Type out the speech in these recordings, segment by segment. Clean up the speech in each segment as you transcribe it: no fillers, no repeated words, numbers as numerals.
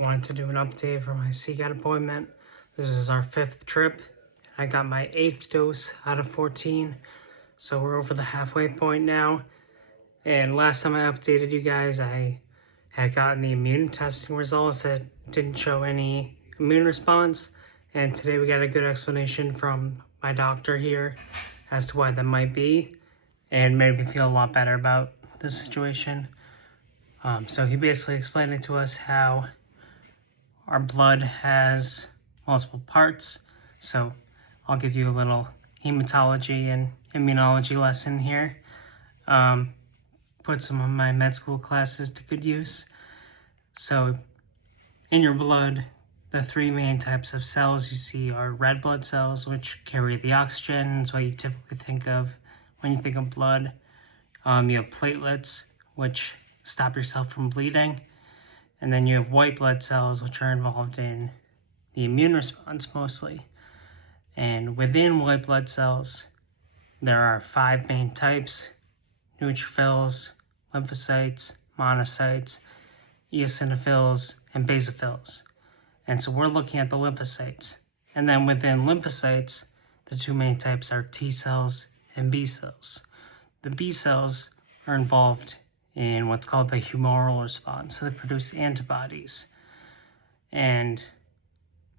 I wanted to do an update for my CGAT appointment. This is our 5th trip. I got my 8th dose out of 14, so we're over the halfway point now. And last time I updated you guys, I had gotten the immune testing results that didn't show any immune response. And today we got a good explanation from my doctor here as to why that might be, and made me feel a lot better about the situation. So he basically explained it to us how our blood has multiple parts. So I'll give you a little hematology and immunology lesson here. Put some of my med school classes to good use. So in your blood, the 3 main types of cells you see are red blood cells, which carry the oxygen. That's what you typically think of when you think of blood. You have platelets, which stop yourself from bleeding. And then you have white blood cells, which are involved in the immune response mostly. And within white blood cells, there are 5 main types: neutrophils, lymphocytes, monocytes, eosinophils, and basophils. And so we're looking at the lymphocytes. And then within lymphocytes, the 2 main types are T cells and B cells. The B cells are involved in what's called the humoral response. So they produce antibodies. And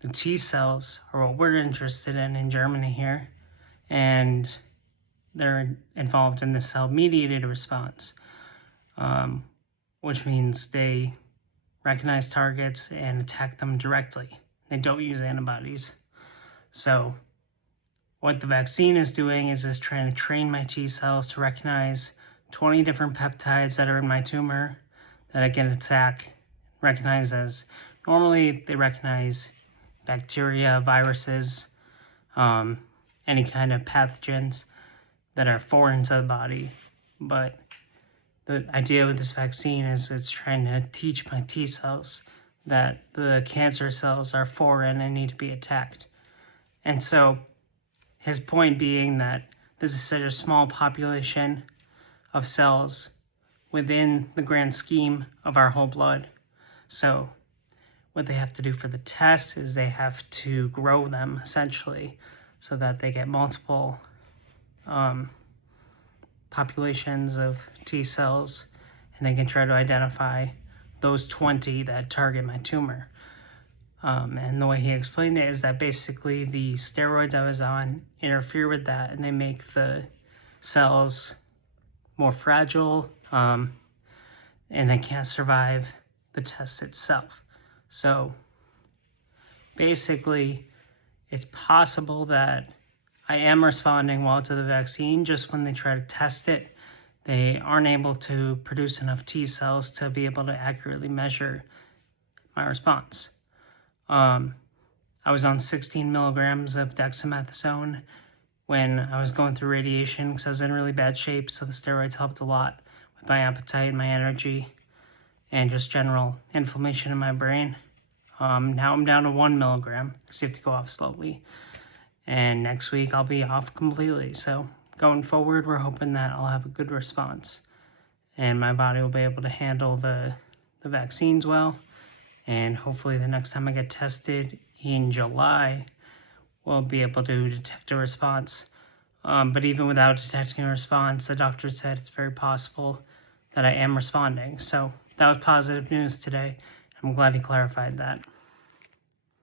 the T cells are what we're interested in Germany here. And they're involved in the cell-mediated response, which means they recognize targets and attack them directly. They don't use antibodies. So what the vaccine is doing is trying to train my T cells to recognize 20 different peptides that are in my tumor that I can recognize as, normally they recognize bacteria, viruses, any kind of pathogens that are foreign to the body. But the idea with this vaccine is it's trying to teach my T cells that the cancer cells are foreign and need to be attacked. And so his point being that this is such a small population of cells within the grand scheme of our whole blood. So what they have to do for the test is they have to grow them essentially so that they get multiple populations of T cells, and they can try to identify those 20 that target my tumor. And the way he explained it is that basically the steroids I was on interfere with that, and they make the cells more fragile, and they can't survive the test itself. So basically, it's possible that I am responding well to the vaccine. Just when they try to test it, they aren't able to produce enough T cells to be able to accurately measure my response. I was on 16 milligrams of dexamethasone when I was going through radiation because I was in really bad shape, so the steroids helped a lot with my appetite, my energy, and just general inflammation in my brain. Now I'm down to 1 milligram because you have to go off slowly. And next week I'll be off completely. So going forward, we're hoping that I'll have a good response and my body will be able to handle the vaccines well. And hopefully the next time I get tested in July, we'll be able to detect a response. But even without detecting a response, the doctor said it's very possible that I am responding. So that was positive news today. I'm glad he clarified that.